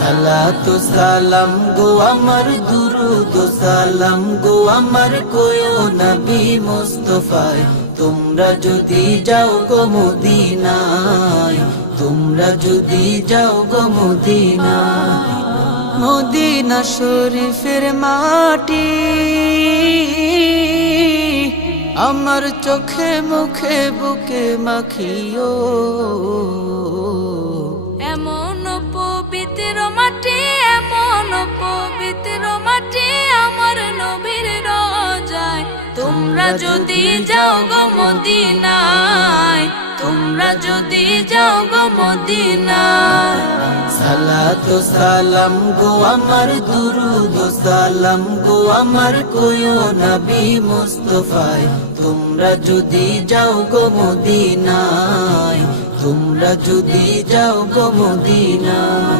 সালাতু সালাম গো আমার দুরুদ সালাম গো আমার কোয়ো নবী মুস্তাফায় তোমরা যদি যাও গো মদিনায় তোমরা যদি যাও গো মদিনায় মদিনা শরীফের মাটি আমার চোখে মুখে বুকে মাখিও এমন পবিত্র মাটি এমন পবিত্র মাটি আমার নবীর রোজায় তোমরা যদি যাও গো মদিনায় তোমরা যদি যাও গো মদিনায় সালাতু সালাম গো আমার দুরুদ সালাম গো আমার কোয়ো নবী মুস্তাফায় তোমরা যদি যাও গো মদিনায় তোমরা যদি যাও গো মদিনায়।